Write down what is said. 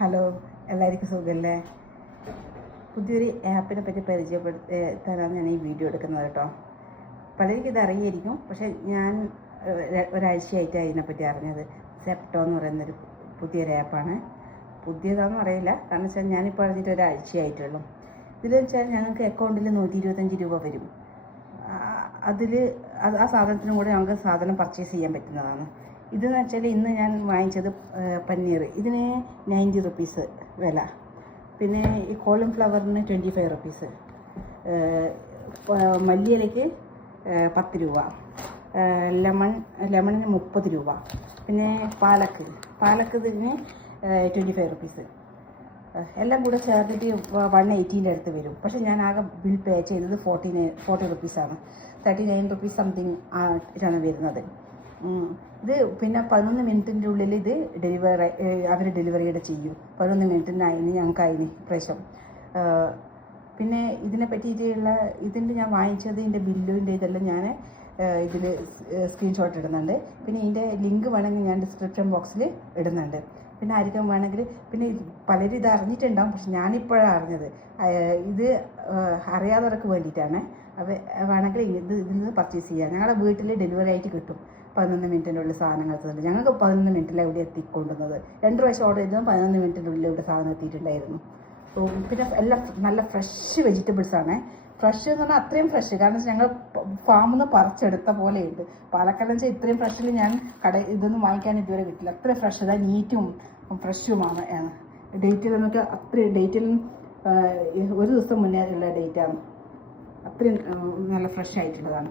Hello, എല്ലാവർക്കും സുഖമല്ലേ? പുതിയൊരു ആപ്പിനെ പറ്റി പരിചയപ്പെടുത്താനാണ് ഞാൻ ഈ വീഡിയോ എടുക്കുന്നത് കേട്ടോ. പലർക്കും ഇത് അറിയായിരിക്കും, പക്ഷേ ഞാൻ ഒരാഴ്ചയായിട്ട് അതിനെപ്പറ്റി അറിഞ്ഞത്. സെപ്റ്റോ എന്ന് പറയുന്നൊരു പുതിയൊരു ആപ്പാണ്. പുതിയതാണെന്ന് അറിയില്ല, കാരണം വെച്ചാൽ ഞാനിപ്പോൾ അറിഞ്ഞിട്ട് ഒരാഴ്ചയായിട്ടുള്ളൂ. ഇതിലെന്ന് വെച്ചാൽ ഞങ്ങൾക്ക് അക്കൗണ്ടിൽ 125 രൂപ വരും. അതിൽ ആ സാധനത്തിനും കൂടെ ഞങ്ങൾക്ക് സാധനം പർച്ചേസ് ചെയ്യാൻ പറ്റുന്നതാണ്. ഇതെന്ന് വെച്ചാൽ ഇന്ന് ഞാൻ വാങ്ങിച്ചത് പനീർ, ഇതിന് 90 റുപ്പീസ് വില. പിന്നെ ഈ കോളിഫ്ലവറിന് 25 റുപ്പീസ്, മല്ലിയിലയ്ക്ക് 10 രൂപ, ലെമണിന് 30 രൂപ, പിന്നെ പാലക്ക് ഇതിന് 25 റുപ്പീസ്. എല്ലാം കൂടെ ചേർത്തിട്ട് 180 അടുത്ത് വരും. പക്ഷേ ഞാൻ ആകെ ബിൽ പേ ചെയ്തത് 40 റുപ്പീസാണ്. 39 റുപ്പീസ് സംതിങ് ആണ് വരുന്നത്. ഇത് പിന്നെ 11 മിനിറ്റിൻ്റെ ഉള്ളിൽ ഇത് അവർ ഡെലിവറിയുടെ ചെയ്യും. 11 മിനിറ്റിനായിന് ഞങ്ങൾക്ക് അതിന് പ്രാവശ്യം. പിന്നെ ഇതിനെ പറ്റിയിട്ടുള്ള ഇതിൻ്റെ ഞാൻ വാങ്ങിച്ചതിൻ്റെ ബില്ലിൻ്റെ ഇതെല്ലാം ഞാൻ ഇതിൽ സ്ക്രീൻഷോട്ട് ഇടുന്നുണ്ട്. പിന്നെ ഇതിൻ്റെ ലിങ്ക് വേണമെങ്കിൽ ഞാൻ ഡിസ്ക്രിപ്ഷൻ ബോക്സിൽ ഇടുന്നുണ്ട്. പിന്നെ ആർക്കും വേണമെങ്കിൽ, പിന്നെ പലരും ഇത് അറിഞ്ഞിട്ടുണ്ടാവും, പക്ഷെ ഞാനിപ്പോഴാണ് അറിഞ്ഞത്. ഇത് അറിയാത്തവർക്ക് വേണ്ടിയിട്ടാണ്. വേണമെങ്കിൽ ഇതിൽ നിന്ന് പർച്ചേസ് ചെയ്യാം. ഞങ്ങളുടെ വീട്ടിൽ ഡെലിവറി ആയിട്ട് കിട്ടും. 11 മിനിറ്റിൻ്റെ ഉള്ളിൽ സാധനങ്ങൾ എത്തുന്നുണ്ട്. ഞങ്ങൾക്ക് 11 മിനിറ്റിലാണ് ഇവിടെ എത്തിക്കൊണ്ടുന്നത്. 2 പ്രാവശ്യം ഓർഡർ ചെയ്തതും 11 മിനിറ്റിൻ്റെ ഉള്ളിൽ ഇവിടെ സാധനം എത്തിയിട്ടുണ്ടായിരുന്നു. പിന്നെ എല്ലാം നല്ല ഫ്രഷ് വെജിറ്റബിൾസാണ്. ഫ്രഷ് എന്ന് പറഞ്ഞാൽ അത്രയും ഫ്രഷ്, കാരണം ഞങ്ങൾ ഫാമിൽ നിന്ന് പറിച്ചെടുത്ത പോലെയുണ്ട്. പാലക്കാട് വെച്ചാൽ ഇത്രയും ഫ്രഷിൽ ഞാൻ ഇതൊന്നും വാങ്ങിക്കാൻ ഇതുവരെ കിട്ടില്ല. അത്ര ഫ്രഷ്, ഇതാ നീറ്റും ഫ്രഷുമാണ്. ഡേറ്റിൽ എന്നിട്ട് അത്രയും ഡേറ്റിലും ഒരു ദിവസം മുന്നേ ഉള്ള ഡേറ്റാണ്. അത്രയും നല്ല ഫ്രഷ് ആയിട്ടുള്ളതാണ്.